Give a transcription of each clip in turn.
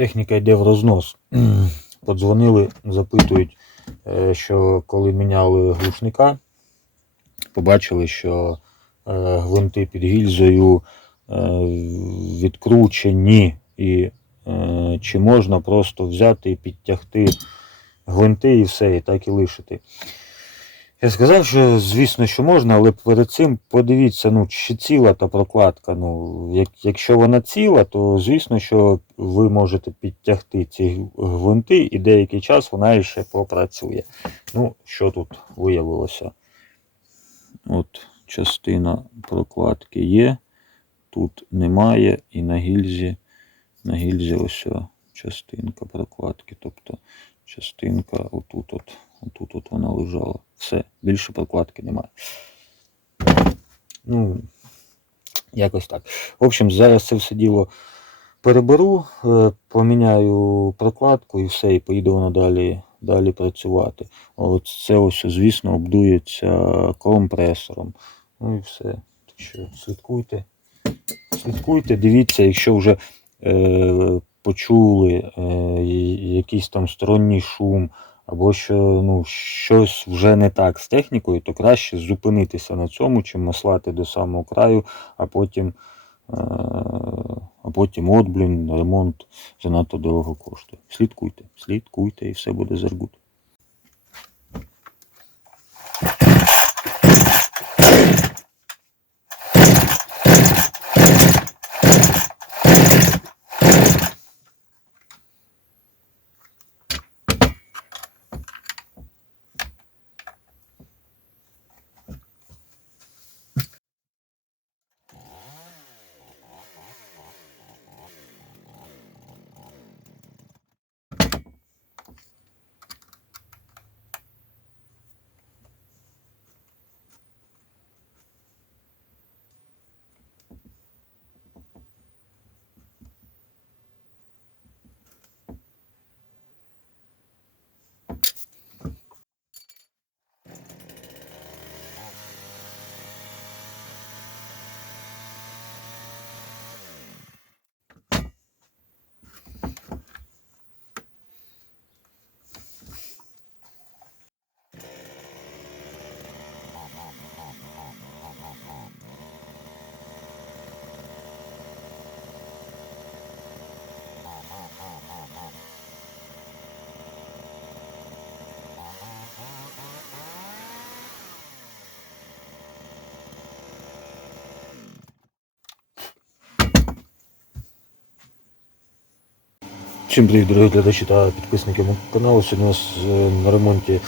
техніка йде в рознос. Подзвонили, запитують, е, що коли міняли глушника, побачили, що е, гвинти під гільзою е, відкручені, і чи можна просто взяти і підтягти гвинти і все, і так і лишити. Я сказав, що звісно, що можна, але перед цим подивіться, ну, чи ціла та прокладка. Ну, як, якщо вона ціла, то звісно, що ви можете підтягти ці гвинти і деякий час вона ще попрацює. Ну, що тут виявилося? От частина прокладки є, тут немає, і на гільзі, на гільзі ось частинка прокладки. Тобто частинка отут от. Отут от вона лежала. Все, більше прокладки немає. Ну, якось так. В общем, зараз це все діло переберу, е, поміняю прокладку і все, і поїде воно далі, далі працювати. От це ось, звісно, обдується компресором. Ну і все. Так що слідкуйте. Слідкуйте, дивіться, якщо вже е, почули е, якийсь там сторонній шум або що ну, щось вже не так з технікою, то краще зупинитися на цьому, чим маслати до самого краю, а потім, е- а потім от, блін, ремонт занадто дорого коштує. Слідкуйте, слідкуйте і все буде зергут. Всім привіт, дорогі глядачі та підписники мого каналу. Сьогодні у нас е, на ремонті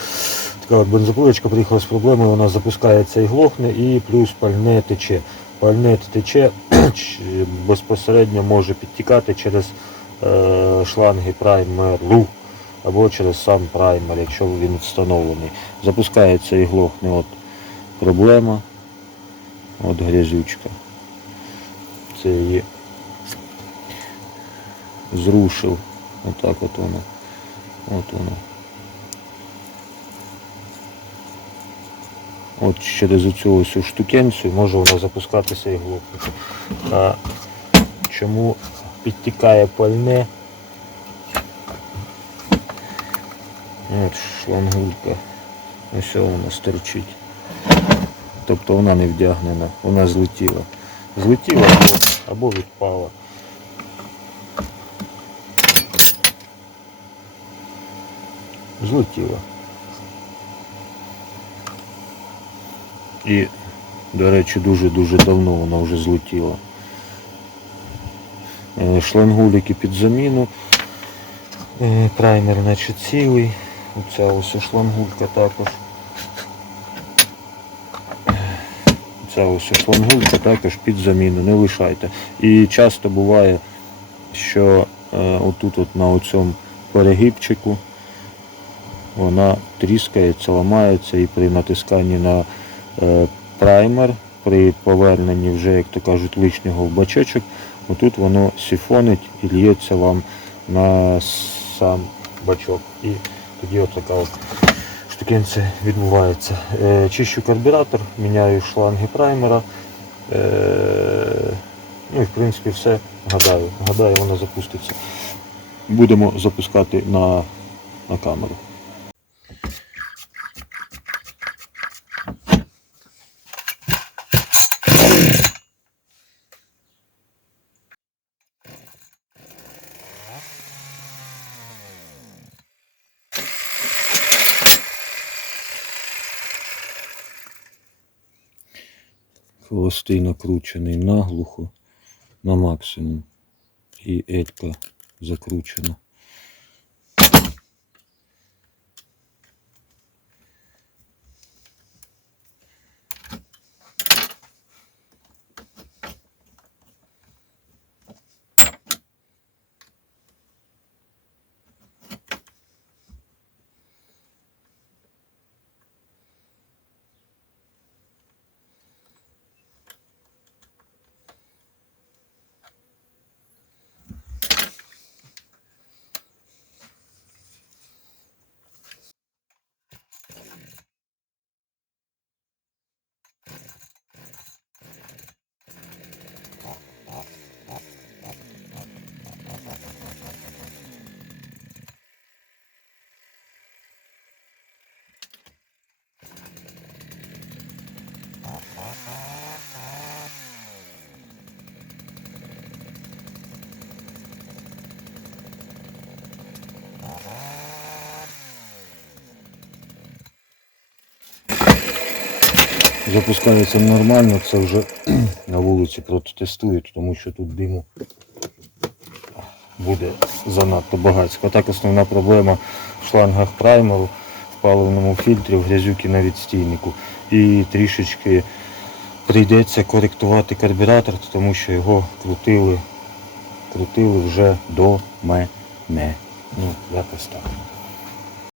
така бензопилочка приїхала з проблемою, вона запускається і глохне, і плюс пальне тече. Пальне тече безпосередньо може підтікати через е, шланги праймеру або через сам праймер, якщо він встановлений. Запускається і глохне от проблема. От грязючка. Це її зрушив. Отак от воно. От воно. От через оцю ось штукенцію може воно запускатися і глохнути. А чому підтікає пальне? От шлангулька. Ось вона стерчить. Тобто вона не вдягнена, вона злетіла. Злетіла або, або відпала. Злетіла. І, до речі, дуже-дуже давно вона вже злетіла. Е, Шлангулики під заміну. Е, Праймер наче цілий. Оця ось шлангулька також. Ця ось шлангулька також під заміну, не лишайте. І часто буває, що е, отут от на оцьому перегибчику вона тріскається, ламається і при натисканні на е, праймер, при поверненні вже, як то кажуть, лишнього в бачочок, отут воно сифонить і лється вам на сам бачок. І тоді от така от штукенця відбувається. Е, чищу карбюратор, міняю шланги праймера. Е, ну і в принципі все гадаю. Гадаю, воно запуститься. будемо запускати на, на камеру. Хвостий накручений наглухо на максимум. І елька закручена. Запускається нормально, це вже на вулиці протестують, тому що тут диму буде занадто багатсько. Так основна проблема в шлангах праймеру, в паливному фільтрі, в грязюки на відстійнику. І трішечки прийдеться коректувати карбюратор, тому що його крутили, крутили вже до мене. Ну, якось так.